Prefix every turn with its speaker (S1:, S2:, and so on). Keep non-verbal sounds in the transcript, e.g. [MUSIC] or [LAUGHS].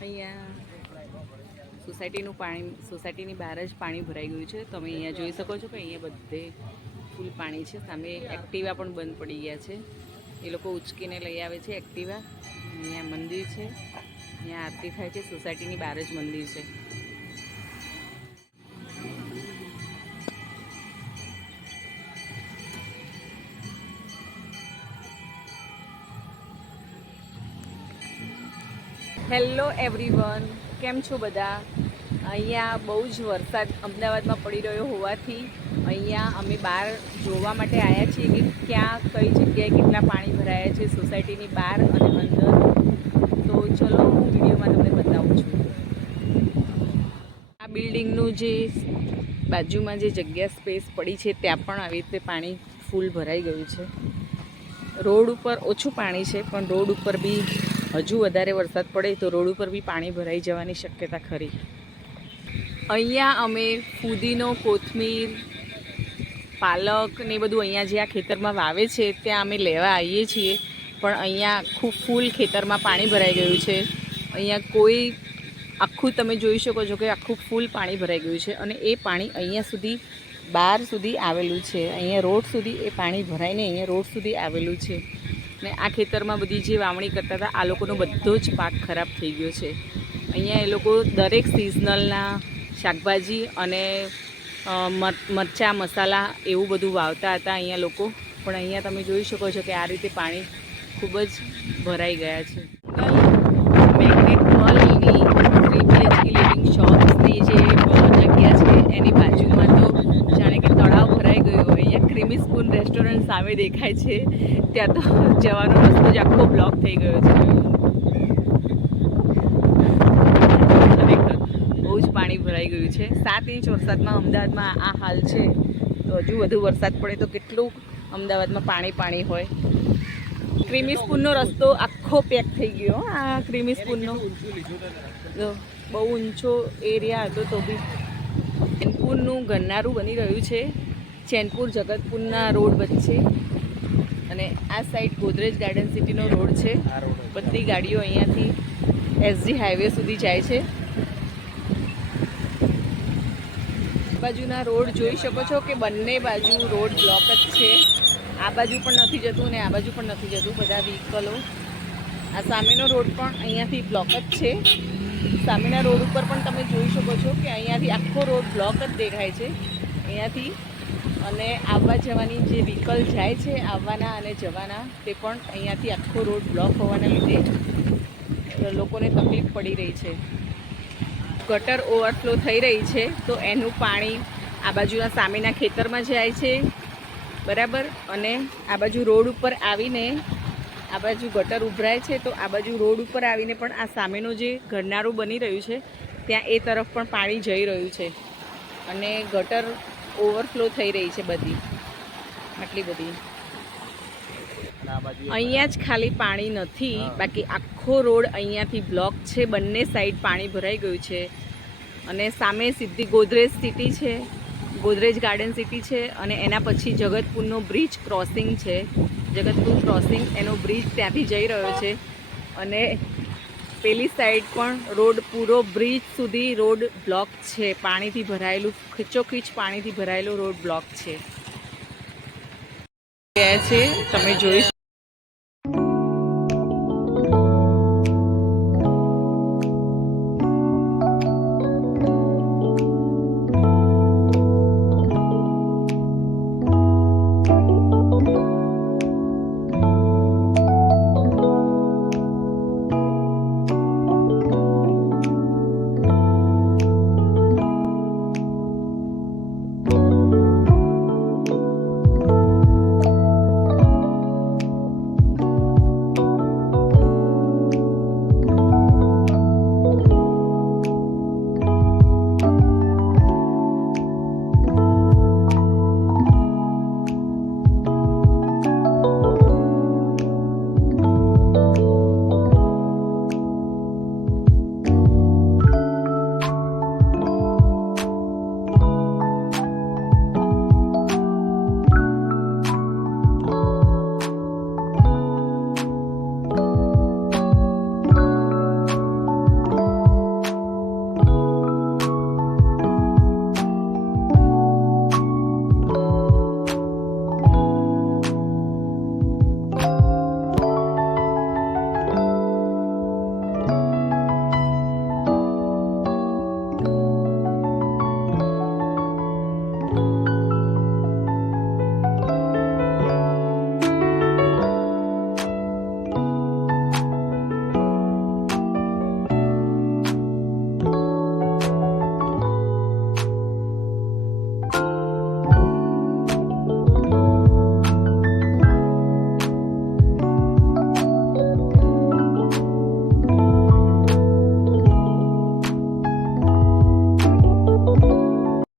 S1: અહીંયા સોસાયટીનું પાણી, સોસાયટીની બહાર જ પાણી ભરાઈ ગયું છે. તમે અહીંયા જોઈ શકો છો કે અહીંયા બધે ફૂલ પાણી છે. સામે એક્ટિવા પણ બંધ પડી ગયા છે. એ લોકો ઉચકીને લઈ આવે છે એક્ટિવા. અહીંયા મંદિર છે. અહીંયા આરતી થાય છે. સોસાયટીની બહાર જ મંદિર છે. હેલો એવરીવન, કેમ છો બધા? અહીંયા બહુ જ વરસાદ અમદાવાદમાં પડી રહ્યો હોવાથી અહીંયા અમે બહાર જોવા માટે આવ્યા છીએ કે ક્યાં, કઈ જગ્યાએ કેટલા પાણી ભરાયા છે સોસાયટીની બહાર અને અંદર. તો ચલો હું વિડીયોમાં તમને બતાવું છું. આ બિલ્ડિંગનું જે બાજુમાં જે જગ્યા સ્પેસ પડી છે ત્યાં પણ આવી રીતે પાણી ફૂલ ભરાઈ ગયું છે. રોડ ઉપર ઓછું પાણી છે, પણ રોડ ઉપર બી હજુ વધારે વરસાદ પડે તો રોડ ઉપર બી પાણી ભરાઈ જવાની શક્યતા ખરી. અહીંયા અમે ફુદીનો, કોથમીર, પાલક ને એ બધું અહીંયા જે આ ખેતરમાં વાવે છે, ત્યાં અમે લેવા આવીએ છીએ. પણ અહીંયા આખું ફૂલ ખેતરમાં પાણી ભરાઈ ગયું છે. અહીંયા કોઈ આખું તમે જોઈ શકો છો કે આખું ફૂલ પાણી ભરાઈ ગયું છે અને એ પાણી અહીંયા સુધી, બહાર સુધી આવેલું છે. અહીંયા રોડ સુધી એ પાણી ભરાઈને અહીંયા રોડ સુધી આવેલું છે. ને આ ખેતરમાં બધી જે વાવણી કરતા હતા, આ લોકોનો બધો જ પાક ખરાબ થઈ ગયો છે. અહીંયા એ લોકો દરેક સિઝનલના શાકભાજી અને મરચાં, મસાલા એવું બધું વાવતા હતા અહીંયા લોકો. પણ અહીંયા તમે જોઈ શકો છો કે આ રીતે પાણી ખૂબ જ ભરાઈ ગયા છે. મેગ્નેટ શોપ્સની જે જગ્યા છે એની બાજુમાં તો જાણે કે તળાવ ભરાઈ ગયો હોય, અહીંયા ક્રીમી રેસ્ટોરન્ટ સામે દેખાય છે. ત્યાં તો [LAUGHS] જવાનો રસ્તો જ આખો બ્લોક થઈ ગયો છે. બહુ જ પાણી ભરાઈ ગયું છે. સાત ઇંચ વરસાદમાં અમદાવાદમાં આ હાલ છે. તો હજુ વધુ વરસાદ પડે તો કેટલું અમદાવાદમાં પાણી પાણી હોય. ક્રીમી સ્પૂનનો રસ્તો આખો પેક થઈ ગયો આ ક્રીમી સ્પૂનનો. બહુ ઊંચો એરિયા હતો તો બી. ચેનપુરનું ગન્નારું બની રહ્યું છે. ચેનપુર જગતપુરના રોડ વચ્ચે અને આ સાઈડ ગોદરેજ ગાર્ડન સિટીનો રોડ છે. બધી ગાડીઓ અહીંયાથી એસજી હાઈવે સુધી જાય છે. બાજુના રોડ જોઈ શકો છો કે બંને બાજુ રોડ બ્લોક જ છે. આ બાજુ પણ નથી જતું અને આ બાજુ પણ નથી જતું બધા વ્હીકલો આ સામેનો રોડ પણ અહીંયાથી બ્લોક જ છે. સામેના રોડ ઉપર પણ તમે જોઈ શકો છો કે અહીંયાથી આખો રોડ બ્લોક જ દેખાય છે. અહીંયાથી અને આવવા જવાની જે વ્હીકલ જાય છે, આવવાના અને જવાના, તે પણ અહીંયાથી આખો રોડ બ્લોક હોવાના લીધે લોકોને તકલીફ પડી રહી છે. ગટર ઓવરફ્લો થઈ રહી છે, તો એનું પાણી આ બાજુના સામેના ખેતરમાં જાય છે, બરાબર? અને આ બાજુ રોડ ઉપર આવીને આ બાજુ ગટર ઉભરાય છે, તો આ બાજુ રોડ ઉપર આવીને પણ આ સામેનું જે ઘરનારું બની રહ્યું છે, ત્યાં એ તરફ પણ પાણી જઈ રહ્યું છે. અને ગટર ઓવરફ્લો થઈ રહી છે બધી. આટલી બધી. અહીંયા જ ખાલી પાણી નથી બાકી આખો રોડ અહીંયાથી બ્લોક છે બંને સાઈડ પાણી ભરાઈ ગયું છે. અને સામે સીધી ગોદરેજ સિટી છે ગોદરેજ ગાર્ડન સિટી છે અને એના પછી જગતપુરનો બ્રિજ ક્રોસિંગ છે. જગતપુર ક્રોસિંગ એનો બ્રિજ ત્યાંથી જઈ રહ્યો છે. અને પેલી સાઈડ પણ રોડ પૂરો બ્રિજ સુધી રોડ બ્લોક છે. પાણીથી ભરાયેલું, ખીચોખીચ પાણીથી ભરાયેલો રોડ બ્લોક છે. ગયા છે, તમે જોઈ